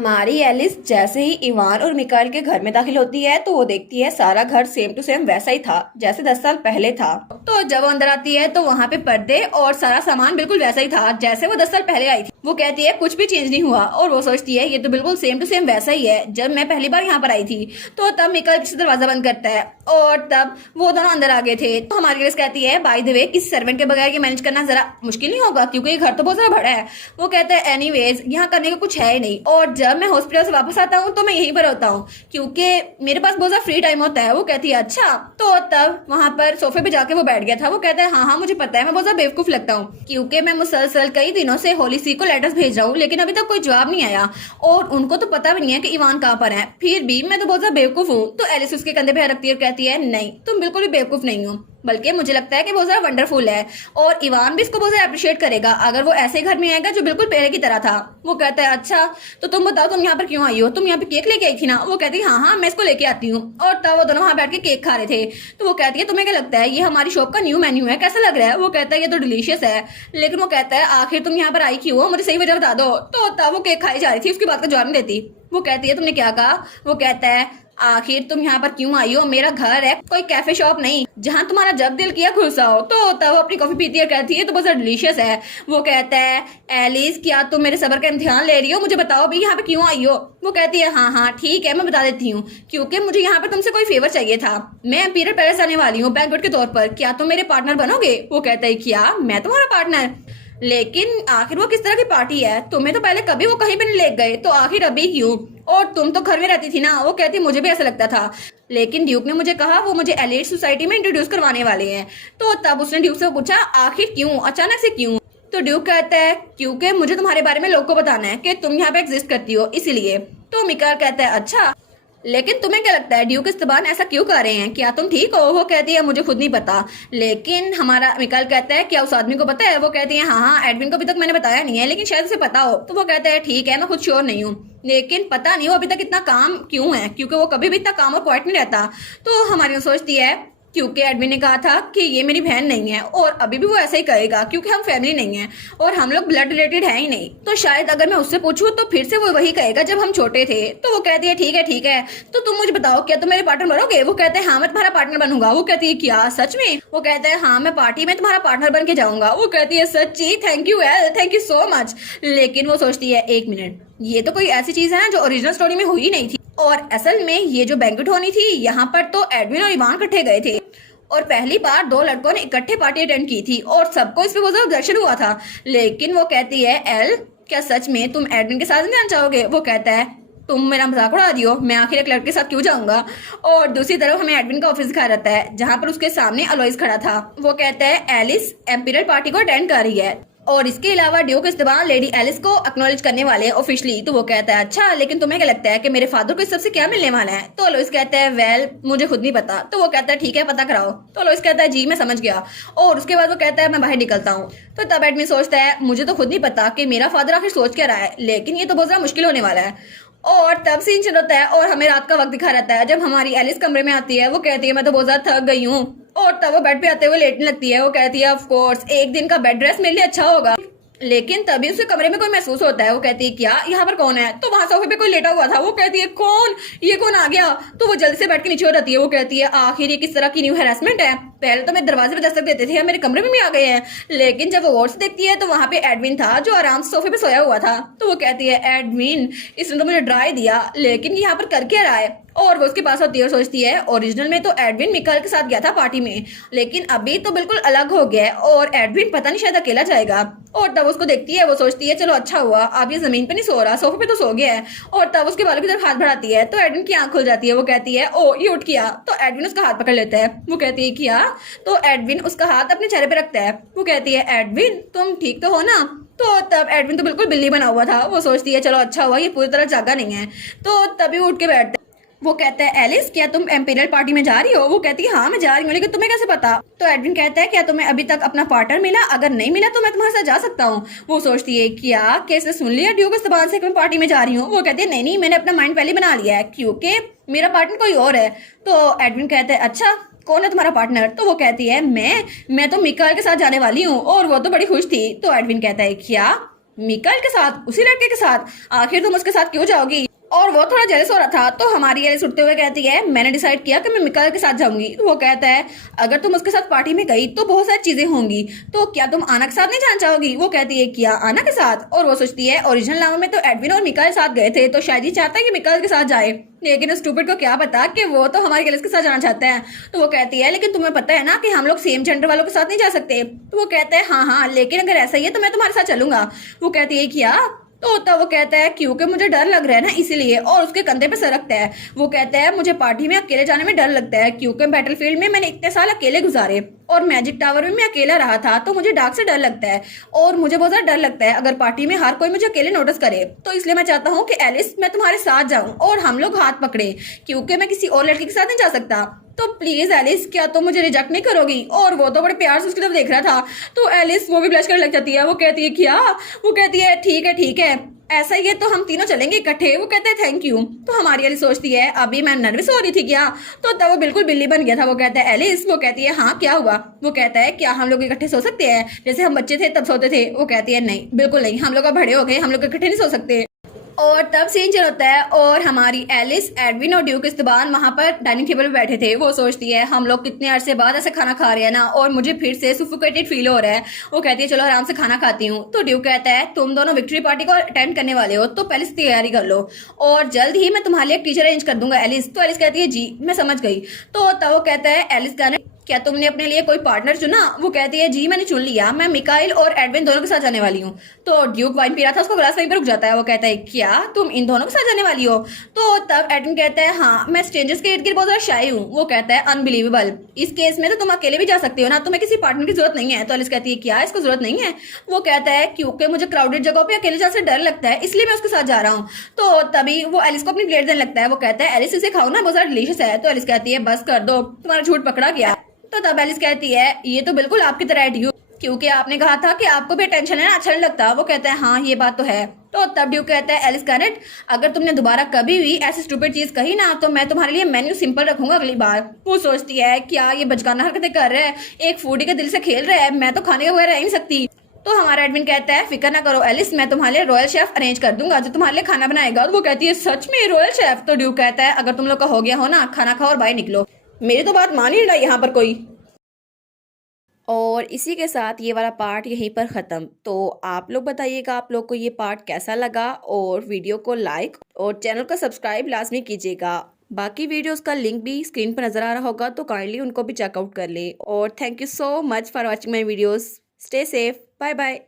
हमारी एलिस जैसे ही इवान और मिकाइल के घर में दाखिल होती है तो वो देखती है सारा घर सेम टू सेम वैसा ही था जैसे 10 साल पहले था। तो जब वो अंदर आती है तो वहाँ पे पर्दे और सारा सामान बिल्कुल वैसा ही था जैसे वो 10 साल पहले आई थी। वो कहती है कुछ भी चेंज नहीं हुआ और वो सोचती है ये तो बिल्कुल सेम टू सेम वैसा ही है जब मैं पहली बार यहाँ पर आई थी। तो तब मिकाइल से दरवाजा बंद करता है और तब वो दोनों अंदर आ गए थे। तो हमारी एलिस कहती है बाय द वे किसी सर्वेंट के बगैर ये मैनेज करना जरा मुश्किल नहीं होगा क्योंकि ये घर तो बहुत ज्यादा बड़ा है। वो कहता है एनीवेज यहाँ करने का कुछ है ही नहीं और जब मैं हॉस्पिटल से वापस आता हूँ तो मैं यहीं पर होता हूँ क्योंकि मेरे पास बहुत ज्यादा फ्री टाइम होता है। वो कहती है अच्छा। तो तब वहां पर सोफे पे जाके वो बैठ गया था। वो कहता है हाँ मुझे पता है मैं बहुत ज्यादा बेवकूफ लगता हूँ क्योंकि मैं मुसलसल कई दिनों से होली सी को लेटर्स भेज रहा हूँ लेकिन अभी तक कोई जवाब नहीं आया और उनको तो पता भी नहीं है कि इवान कहाँ पर है। फिर भी मैं तो बहुत ज्यादा बेवकूफ हूँ। तो एलिस उसके कंधे पे हाथ रखती है और कहती है नहीं तुम बिल्कुल भी बेवकूफ नहीं हो बल्कि मुझे लगता है कि बहुत ज्यादा वंडरफुल है और इवान भी इसको बहुत ज्यादा अप्रिशिएट करेगा अगर वो ऐसे घर में आएगा जो बिल्कुल पहले की तरह था। वो कहता है अच्छा तो तुम बताओ तुम यहाँ पर क्यों आई हो, तुम यहाँ पे केक लेके आई थी ना। वो कहती है हाँ मैं इसको लेके आती हूँ। और तब वो दोनों वहां बैठ के केक खा रहे थे। तो वो कहती है तुम्हें क्या लगता है ये हमारी शॉप का न्यू मेन्यू है कैसा लग रहा है। वो कहता है ये तो डिलीशियस है लेकिन वो कहता है आखिर तुम यहाँ पर आई क्यों हो मुझे सही वजह बता दो। तो तब वो केक खाई जा रही थी उसकी बात का जवाब नहीं देती। वो कहती है तुमने क्या कहा। वो कहता है आखिर तुम यहाँ पर क्यों आई हो, मेरा घर है कोई कैफे शॉप नहीं जहाँ तुम्हारा जब दिल किया खुश आओ। तो तब अपनी कॉफी पीती है कहती है तो बहुत डिलीशियस है। वो कहता है एलिस क्या तुम मेरे सबर का इम्तिहान ले रही हो, मुझे बताओ भी यहाँ पे क्यों आई हो। वो कहती है हाँ ठीक है मैं बता देती हूँ क्योंकि मुझे यहाँ पर तुमसे कोई फेवर चाहिए था। मैं एम्पीरियल पैलेस आने वाली हूँ बैंक्वेट के तौर पर, क्या तुम मेरे पार्टनर बनोगे। वो कहता है क्या मैं तुम्हारा पार्टनर, लेकिन आखिर वो किस तरह की पार्टी है, तुम्हें तो पहले कभी वो कहीं पे नहीं ले गए तो आखिर अभी क्यों, और तुम तो घर में रहती थी ना। वो कहती मुझे भी ऐसा लगता था लेकिन ड्यूक ने मुझे कहा वो मुझे एलिट सोसाइटी में इंट्रोड्यूस करवाने वाले हैं। तो तब उसने ड्यूक से पूछा आखिर क्यों, अचानक से क्यों। तो ड्यूक कहता है क्योंकि मुझे तुम्हारे बारे में लोगों को बताना है कि तुम यहाँ पे एग्जिस्ट करती हो इसलिए। तो मिकाइल कहता है अच्छा लेकिन तुम्हें क्या लगता है ड्यूक इस्तेबान ऐसा क्यों कर रहे हैं, क्या तुम ठीक हो। वो कहती है मुझे खुद नहीं पता लेकिन हमारा मिकाइल कहता है क्या उस आदमी को पता है। वो कहती है हाँ एडविन को अभी तक मैंने बताया नहीं है लेकिन शायद उसे पता हो। तो वो कहता है ठीक है मैं खुद श्योर नहीं हूँ लेकिन पता नहीं वो अभी तक इतना काम क्यों है क्योंकि वो कभी भी इतना काम और क्वाइट नहीं रहता। तो हमारी सोचती है क्योंकि एडमिन ने कहा था कि ये मेरी बहन नहीं है और अभी भी वो ऐसा ही कहेगा क्योंकि हम फैमिली नहीं है और हम लोग ब्लड रिलेटेड है ही नहीं। तो शायद अगर मैं उससे पूछूं तो फिर से वो वही कहेगा जब हम छोटे थे। तो वो कहती है ठीक है तो तुम मुझे बताओ क्या तुम मेरे पार्टनर बनोगे। वो कहते हैं हाँ मैं तुम्हारा पार्टनर बनूंगा। वो कहती है क्या सच में। वो कहता है हाँ मैं पार्टी में तुम्हारा पार्टनर बन के जाऊंगा। वो कहती है सच्ची, थैंक यू यार, थैंक यू सो मच। लेकिन वो सोचती है एक मिनट ये तो कोई ऐसी चीज है ना जो ओरिजिनल स्टोरी में हुई नहीं थी और असल में ये जो बैंक्वेट होनी थी यहाँ पर तो एडविन और इवान इकट्ठे गए थे और पहली बार दो लड़कों ने इकट्ठे पार्टी अटेंड की थी और सबको इस पे बहुत ज्यादा दर्शन हुआ था। लेकिन वो कहती है एल क्या सच में तुम एडविन के साथ नहीं जाना चाहोगे। वो कहता है तुम मेरा मजाक उड़ा दियो, मैं आखिर एक लड़के के साथ क्यों जाऊंगा। और दूसरी तरफ हमें एडविन का ऑफिस दिखाया रहता है जहाँ पर उसके सामने अलोइस खड़ा था। वो कहता है एलिस एम्पीरियल पार्टी को अटेंड कर रही है और इसके अलावा ड्यूक इस्तेमाल लेडी एलिस को एक्नॉलेज करने वाले हैं ऑफिशियली। तो वो कहता है अच्छा लेकिन तुम्हें क्या लगता है कि मेरे फादर को इस सबसे क्या मिलने वाला है। तो अलोइस कहता है वेल मुझे खुद नहीं पता। तो वो कहता है ठीक है पता कराओ। तो अलोइस कहता है जी मैं समझ गया और उसके बाद वो कहता है मैं बाहर निकलता हूँ। तो तब एडमिन सोचता है मुझे तो खुद नहीं पता कि मेरा फादर आखिर सोच क्या रहा है लेकिन ये तो बहुत ज्यादा मुश्किल होने वाला है। और तब सीन चल होता है और हमें रात का वक्त दिखा रहता है जब हमारी एलिस कमरे में आती है। वो कहती है मैं तो बहुत ज्यादा थक गई हूँ और तब वो बेड पे आते हुए लेटने लगती है। वो कहती है ऑफ कोर्स एक दिन का बेड रेस्ट मेरे लिए अच्छा होगा लेकिन तभी उसके कमरे में कोई महसूस होता है। वो कहती है क्या यहाँ पर कौन है। तो वहां सोफे पे कोई लेटा हुआ था। वो कहती है कौन, ये कौन आ गया। तो वो जल्दी से बैठ के नीचे हो जाती है। वो कहती है आखिर ये किस तरह की न्यू हैरेसमेंट है, पहले तो मेरे दरवाजे पे दस्तक देते थे मेरे कमरे में भी आ गए हैं। लेकिन जब वो गौर से देखती है तो वहां पे एडविन था जो आराम से सोफे पे सोया हुआ था। तो वो कहती है एडविन इसने तो मुझे डरा ही दिया लेकिन यहाँ पर कर क्या रहा है। और वो उसके पास होती है और सोचती है ओरिजिनल में तो एडविन मिकाइल के साथ गया था पार्टी में लेकिन अभी तो बिल्कुल अलग हो गया है और एडविन पता नहीं शायद अकेला जाएगा। और तब उसको देखती है वो सोचती है चलो अच्छा हुआ अब ये जमीन पे नहीं सो रहा सोफे पे तो सो गया है। और तब उसके बालों की तरफ हाथ बढ़ाती है तो एडविन की आंख खुल जाती है। वो कहती है ओ ये उठ गया। तो एडविन उसका हाथ पकड़ लेता है। वो कहती है क्या। तो एडविन उसका हाथ अपने चेहरे पे रखता है। वो कहती है एडविन तुम ठीक तो हो ना। तो तब एडविन तो बिल्कुल बिल्ली बना हुआ था। वो सोचती है चलो अच्छा हुआ ये पूरी तरह जागा नहीं है। तो तभी उठ के बैठता है। वो कहता है एलिस क्या तुम एम्पीरियल पार्टी में जा रही हो। वो कहती है हाँ मैं जा रही हूँ लेकिन तुम्हें कैसे पता। तो एडविन कहता है क्या तुम्हें अभी तक अपना पार्टनर मिला, अगर नहीं मिला तो मैं तुम्हारे साथ जा सकता हूँ। वो सोचती है क्या कैसे सुन लिया ड्यूक इस जबान से कि मैं पार्टी में जा रही हूँ। वो कहती है नहीं मैंने अपना माइंड पहले बना लिया है क्योंकि मेरा पार्टनर कोई और है। तो एडविन कहता है अच्छा कौन है तुम्हारा पार्टनर। तो वो कहती है मैं तो मिकाइल के साथ जाने वाली हूँ और वो तो बड़ी खुश थी। तो एडविन कहता है क्या मिकाइल के साथ, उसी लड़के के साथ? आखिर तुम उसके साथ क्यों जाओगी? और वो थोड़ा जेलस हो रहा था तो हमारी एलिस उठते हुए कहती है मैंने डिसाइड किया कि मैं मिकाइल के साथ जाऊंगी। तो वो कहता है अगर तुम उसके साथ पार्टी में गई तो बहुत सारी चीजें होंगी, तो क्या तुम आना के साथ नहीं जाना चाहोगी? वो कहती है क्या आना के साथ? और वो सोचती है ओरिजिनल नाम में तो एडविन और मिकाइल साथ गए थे, तो शायद ही चाहता है कि मिकाइल के साथ जाए, लेकिन स्टूपिड को क्या पता कि वो तो हमारी एलिस के साथ जाना चाहते हैं। तो वो कहती है लेकिन तुम्हें पता है ना कि हम लोग सेम जेंडर वालों के साथ नहीं जा सकते। तो वो कहता है हाँ हाँ, लेकिन अगर ऐसा ही है तो मैं तुम्हारे साथ चलूंगा। वो कहती है क्या? तो तब वो कहता है क्योंकि मुझे डर लग रहा है ना इसीलिए, और उसके कंधे पे सरकता है। वो कहता है मुझे पार्टी में अकेले जाने में डर लगता है क्योंकि बैटलफील्ड में मैंने इतने साल अकेले गुजारे और मैजिक टावर में मैं अकेला रहा था, तो मुझे डार्क से डर लगता है और मुझे बहुत ज्यादा डर लगता है अगर पार्टी में हर कोई मुझे अकेले नोटिस करे। तो इसलिए मैं चाहता हूँ कि एलिस मैं तुम्हारे साथ जाऊं और हम लोग हाथ पकड़े, क्योंकि मैं किसी और लड़की के साथ नहीं जा सकता। तो प्लीज एलिस क्या तुम मुझे रिजेक्ट नहीं करोगी? और वो तो बड़े प्यार से उसकी तरफ देख रहा था। तो एलिस वो भी ब्लश करने लग जाती है। वो कहती है क्या? वो कहती है ठीक है ऐसा ही है तो हम तीनों चलेंगे इकट्ठे। वो कहता है थैंक यू। तो हमारी एलिस सोचती है अभी मैं नर्वस हो रही थी क्या? तो तब वो बिल्कुल बिल्ली बन गया था। वो कहता है एलिस, वो कहती है हाँ क्या हुआ? वो कहता है क्या हम लोग इकट्ठे सो सकते हैं जैसे हम बच्चे थे तब सोते थे? वो कहती है नहीं बिल्कुल नहीं, हम लोग अब बड़े हो गए, हम लोग इकट्ठे नहीं सो सकते। और तब सीन चल होता है और हमारी एलिस, एडविन और ड्यूक इस्तबान वहां पर डाइनिंग टेबल पर बैठे थे। वो सोचती है हम लोग कितने अरसे बाद ऐसे खाना खा रहे हैं ना, और मुझे फिर से सुफोकेटेड फील हो रहा है। वो कहती है चलो आराम से खाना खाती हूँ। तो ड्यूक कहता है तुम दोनों विक्ट्री पार्टी को अटेंड करने वाले हो तो पहले से तैयारी कर लो और जल्द ही मैं तुम्हारे लिए एक टीचर अरेंज कर दूंगा एलिस। तो एलिस कहती है जी मैं समझ गई। तो तब वो कहता है एलिस का क्या तुमने अपने लिए कोई पार्टनर चुना? वो कहती है जी मैंने चुन लिया, मैं मिकाइल और एडविन दोनों के साथ जाने वाली हूँ। तो ड्यूक वाइन पी रहा था, उसका ग्लास वहीं पर रुक जाता है। वो कहता है क्या तुम इन दोनों के साथ जाने वाली हो? तो तब एडविन कहता है हाँ मैं स्ट्रेंजर्स के इर्द गिर्द बहुत ज्यादा शाई हूँ। वो कहता है अनबिलीवेबल, इस केस में तो तुम अकेले भी जा सकते हो ना, तुम्हें किसी पार्टनर की जरूरत नहीं है। तो एलिस कहती है क्या इसको जरूरत नहीं है? वो कहता है क्योंकि मुझे क्राउडेड जगह पे अकेले जाने से डर लगता है इसलिए मैं उसके साथ जा रहा हूँ। तो तभी वो एलिस को अपनी प्लेट देने लगता है। वो कहता है एलिस इसे खाओ ना, बहुत ज्यादा डिलीशियस है। तो एलिस कहती है बस कर दो, तुम्हारा झूठ पकड़ा गया। तो तब एलिस कहती है ये तो बिल्कुल आपकी तरह है ड्यूक, क्योंकि आपने कहा था कि आपको भी टेंशन है ना, अच्छा नहीं लगता। वो कहता है हाँ ये बात तो है। तो तब ड्यूक कहता है एलिस कैरेट अगर तुमने दोबारा कभी भी ऐसी स्टूपिड चीज कही ना तो मैं तुम्हारे लिए मेन्यू सिंपल रखूंगा अगली बार। वो सोचती है क्या ये बचकाना हरकतें कर रहा है, एक फूडी के दिल से खेल रहा है, मैं तो खाने के बगैर रह नहीं सकती। तो हमारा एडमिन कहता है फिक्र ना करो एलिस, मैं तुम्हारे लिए रॉयल शेफ अरेंज कर दूंगा जो तुम्हारे लिए खाना बनाएगा। और वो कहती है सच में रॉयल शेफ? तो ड्यूक कहता है अगर तुम लोग का हो गया हो ना, खाना खाओ और बाहर निकलो, मेरी तो बात मान ही रहा यहाँ पर कोई। और इसी के साथ ये वाला पार्ट यहीं पर ख़त्म। तो आप लोग बताइएगा आप लोग को ये पार्ट कैसा लगा, और वीडियो को लाइक और चैनल को सब्सक्राइब लाजमी कीजिएगा। बाकी वीडियोस का लिंक भी स्क्रीन पर नज़र आ रहा होगा तो काइंडली उनको भी चेकआउट कर ले। और thank you so much for watching my videos. Stay safe, bye bye.